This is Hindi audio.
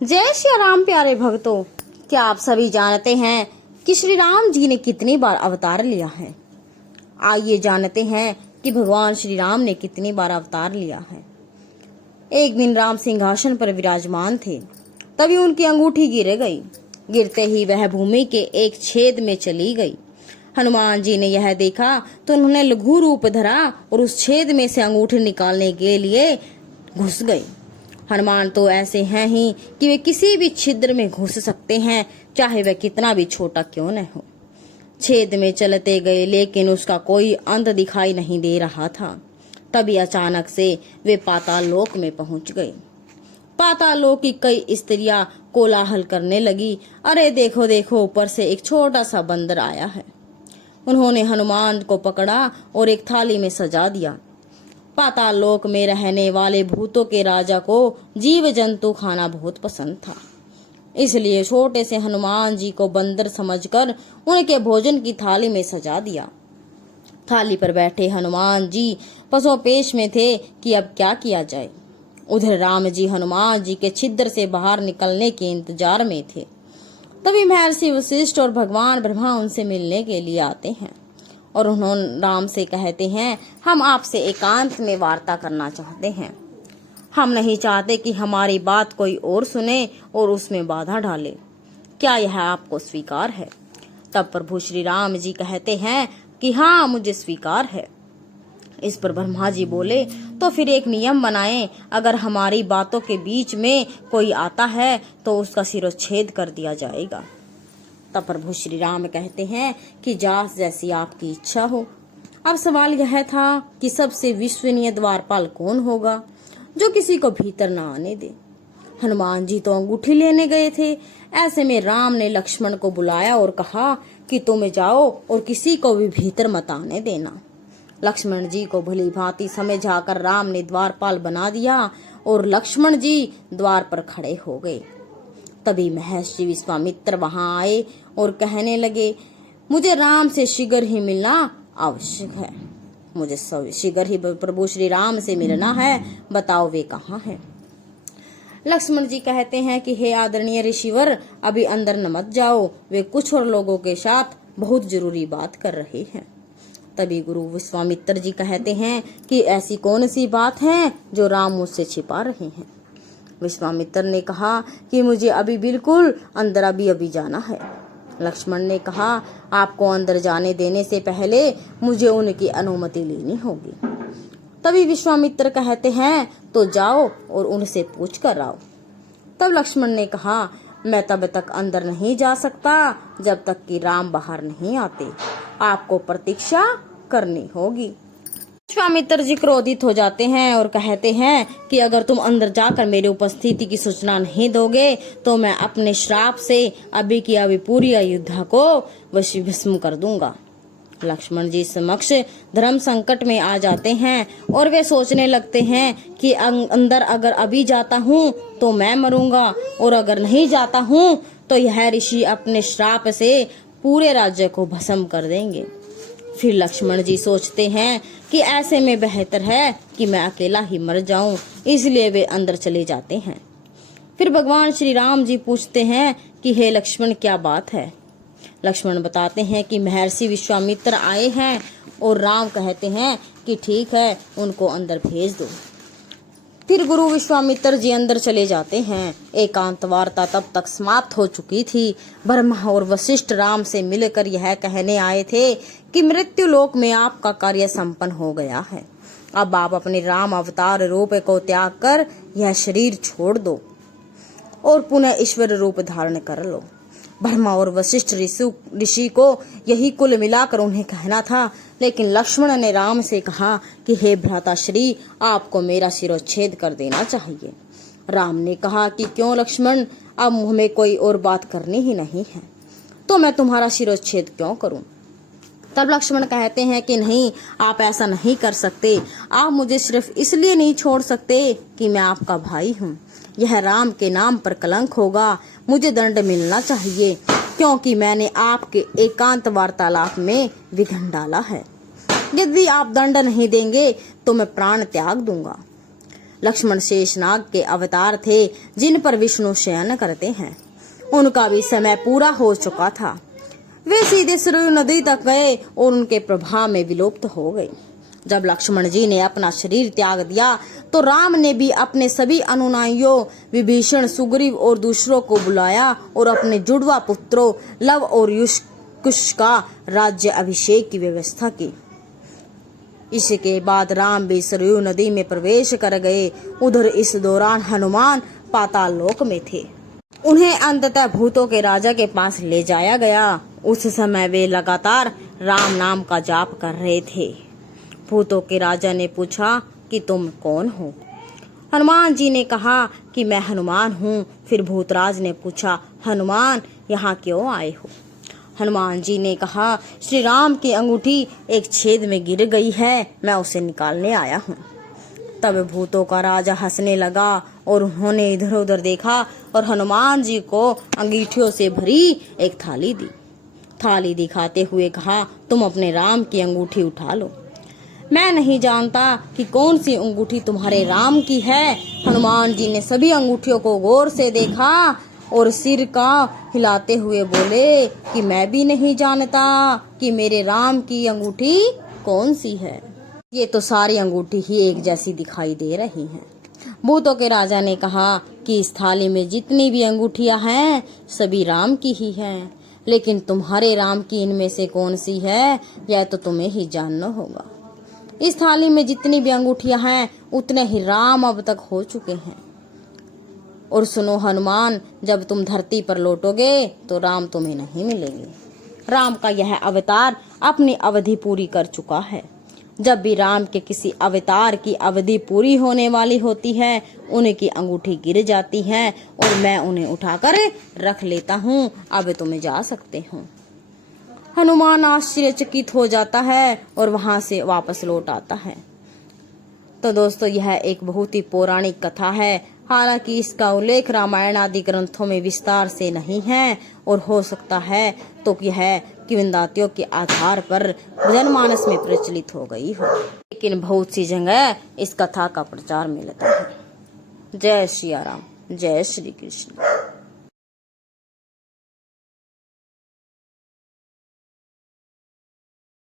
जय श्री राम प्यारे भक्तों, क्या आप सभी जानते हैं कि श्री राम जी ने कितनी बार अवतार लिया है? आइए जानते हैं कि भगवान श्री राम ने कितनी बार अवतार लिया है। एक दिन राम सिंहासन पर विराजमान थे, तभी उनकी अंगूठी गिर गई। गिरते ही वह भूमि के एक छेद में चली गई। हनुमान जी ने यह देखा तो उन्होंने लघु रूप धरा और उस छेद में से अंगूठी निकालने के लिए घुस गई। हनुमान तो ऐसे हैं ही कि वे किसी भी छिद्र में घुस सकते हैं, चाहे वह कितना भी छोटा क्यों न हो। छेद में चलते गए, लेकिन उसका कोई अंत दिखाई नहीं दे रहा था। तभी अचानक से वे पाताल लोक में पहुंच गए। पाताल लोक की कई स्त्रियां कोलाहल करने लगी, अरे देखो देखो, ऊपर से एक छोटा सा बंदर आया है। उन्होंने हनुमान को पकड़ा और एक थाली में सजा दिया। पाताल लोक में रहने वाले भूतों के राजा को जीव जंतु खाना बहुत पसंद था, इसलिए छोटे से हनुमान जी को बंदर समझकर उनके भोजन की थाली में सजा दिया। थाली पर बैठे हनुमान जी पसोपेश में थे कि अब क्या किया जाए। उधर राम जी हनुमान जी के छिद्र से बाहर निकलने के इंतजार में थे। तभी महर्षि वशिष्ठ और भगवान ब्रह्मा उनसे मिलने के लिए आते हैं और उन्होंने राम से कहते हैं, हम आपसे एकांत में वार्ता करना चाहते हैं। हम नहीं चाहते कि हमारी बात कोई और सुने और उसमें बाधा डाले। क्या यह आपको स्वीकार है? तब प्रभु श्री राम जी कहते हैं कि हाँ, मुझे स्वीकार है। इस पर ब्रह्मा जी बोले, तो फिर एक नियम बनाएं, अगर हमारी बातों के बीच में कोई आता है तो उसका सिरोच्छेद कर दिया जाएगा। तब प्रभु श्री राम कहते हैं कि जैसी आपकी इच्छा हो। अब सवाल यह था कि सबसे विश्वसनीय द्वारपाल कौन होगा जो किसी को भीतर न आने दे। हनुमान जी तो अंगूठी लेने गए थे। ऐसे में राम ने लक्ष्मण को बुलाया और कहा कि तुम जाओ और किसी को भी भीतर मत आने देना। लक्ष्मण जी को भली भांति समझाकर राम ने द्वारपाल बना दिया और लक्ष्मण जी द्वार पर खड़े हो गए। तभी महर्षि विश्वामित्र वहां आए और कहने लगे, मुझे राम से शीघ्र ही मिलना आवश्यक है। मुझे शीघ्र ही प्रभु श्री राम से मिलना है, बताओ वे कहाँ हैं? लक्ष्मण जी कहते हैं कि हे आदरणीय ऋषिवर, अभी अंदर न मत जाओ, वे कुछ और लोगों के साथ बहुत जरूरी बात कर रहे हैं। तभी गुरु विश्वामित्र जी कहते हैं कि ऐसी कौन सी बात है जो राम मुझसे छिपा रहे हैं? विश्वामित्र ने कहा कि मुझे अभी बिल्कुल अंदर अभी जाना है। लक्ष्मण ने कहा, आपको अंदर जाने देने से पहले मुझे उनकी अनुमति लेनी होगी। तभी विश्वामित्र कहते हैं, तो जाओ और उनसे पूछ कर आओ। तब लक्ष्मण ने कहा, मैं तब तक अंदर नहीं जा सकता जब तक कि राम बाहर नहीं आते। आपको प्रतीक्षा करनी होगी। विश्वामित्र जी क्रोधित हो जाते हैं और कहते हैं कि अगर तुम अंदर जाकर मेरी उपस्थिति की सूचना नहीं दोगे तो मैं अपने श्राप से अभी की अभी पूरी अयोध्या को भस्म कर दूंगा। लक्ष्मण जी समक्ष धर्म संकट में आ जाते हैं और वे सोचने लगते हैं कि अंदर अगर अभी जाता हूँ तो मैं मरूंगा, और अगर नहीं जाता हूँ तो यह ऋषि अपने श्राप से पूरे राज्य को भस्म कर देंगे। फिर लक्ष्मण जी सोचते हैं कि ऐसे में बेहतर है कि मैं अकेला ही मर जाऊं, इसलिए वे अंदर चले जाते हैं। फिर भगवान श्री राम जी पूछते हैं कि हे लक्ष्मण, क्या बात है? लक्ष्मण बताते हैं कि महर्षि विश्वामित्र आए हैं, और राम कहते हैं कि ठीक है, उनको अंदर भेज दो। फिर गुरु विश्वामित्र जी अंदर चले जाते हैं। एकांत वार्ता तब तक समाप्त हो चुकी थी। ब्रह्मा और वशिष्ठ राम से मिलकर यह कहने आए थे कि मृत्यु लोक में आपका कार्य संपन्न हो गया है। अब आप अपने राम अवतार रूप को त्याग कर यह शरीर छोड़ दो और पुनः ईश्वर रूप धारण कर लो। ब्रह्मा और वशिष्ठ ऋषि को यही कुल मिलाकर उन्हें कहना था, लेकिन लक्ष्मण ने राम से कहा कि हे भ्राताश्री, आपको मेरा सिरोच्छेद कर देना चाहिए। राम ने कहा कि क्यों लक्ष्मण, अब हमें कोई और बात करनी ही नहीं है, तो मैं तुम्हारा सिरोच्छेद क्यों करूं? तब लक्ष्मण कहते हैं कि नहीं, आप ऐसा नहीं कर सकते। आप मुझे सिर्फ इसलिए नहीं छोड़ सकते कि मैं आपका भाई हूँ। यह राम के नाम पर कलंक होगा। मुझे दंड मिलना चाहिए, क्योंकि मैंने आपके एकांत वार्तालाप में विघ्न डाला है। यदि आप दंड नहीं देंगे तो मैं प्राण त्याग दूंगा। लक्ष्मण शेषनाग के अवतार थे जिन पर विष्णु शयन करते हैं। उनका भी समय पूरा हो चुका था। वे सीधे सरयू नदी तक गए और उनके प्रभाव में विलुप्त हो गए। जब लक्ष्मण जी ने अपना शरीर त्याग दिया तो राम ने भी अपने सभी अनुयायियों विभीषण, सुग्रीव और दूसरों को बुलाया और अपने जुड़वा पुत्रों लव और कुश का राज्य अभिषेक की व्यवस्था की। इसके बाद राम भी सरयू नदी में प्रवेश कर गए। उधर इस दौरान हनुमान पाताल लोक में थे। उन्हें अंततः भूतों के राजा के पास ले जाया गया। उस समय वे लगातार राम नाम का जाप कर रहे थे। भूतों के राजा ने पूछा कि तुम कौन हो? हनुमान जी ने कहा कि मैं हनुमान हूँ। फिर भूतराज ने पूछा, हनुमान यहाँ क्यों आए हो? हनुमान जी ने कहा, श्री राम की अंगूठी एक छेद में गिर गई है, मैं उसे निकालने आया हूँ। तब भूतों का राजा हंसने लगा और उन्होंने इधर उधर देखा और हनुमान जी को अंगूठियों से भरी एक थाली दी। थाली दिखाते हुए कहा, तुम अपने राम की अंगूठी उठा लो। मैं नहीं जानता कि कौन सी अंगूठी तुम्हारे राम की है। हनुमान जी ने सभी अंगूठियों को गौर से देखा और सिर का हिलाते हुए बोले कि मैं भी नहीं जानता कि मेरे राम की अंगूठी कौन सी है। ये तो सारी अंगूठी ही एक जैसी दिखाई दे रही हैं। भूतों के राजा ने कहा कि इस थाली में जितनी भी अंगूठियां हैं सभी राम की ही हैं, लेकिन तुम्हारे राम की इनमें से कौन सी है यह तो तुम्हें ही जानना होगा। इस थाली में जितनी भी अंगूठियां हैं उतने ही राम अब तक हो चुके हैं। और सुनो हनुमान, जब तुम धरती पर लौटोगे तो राम तुम्हें नहीं मिलेंगे। राम का यह अवतार अपनी अवधि पूरी कर चुका है। जब भी राम के किसी अवतार की अवधि पूरी होने वाली होती है उनकी अंगूठी गिर जाती है और मैं उन्हें उठाकर रख लेता हूँ। अब तुम्हें जा सकते हो। हनुमान आश्चर्यचकित हो जाता है और वहां से वापस लौट आता है। तो दोस्तों यह एक बहुत ही पौराणिक कथा है। हालांकि इसका उल्लेख रामायण आदि ग्रंथों में विस्तार से नहीं है और हो सकता है तो यह किंवदंतियों के आधार पर जनमानस में प्रचलित हो गई हो, लेकिन बहुत सी जगह इस कथा का प्रचार मिलता है। जय श्री राम, जय श्री कृष्ण।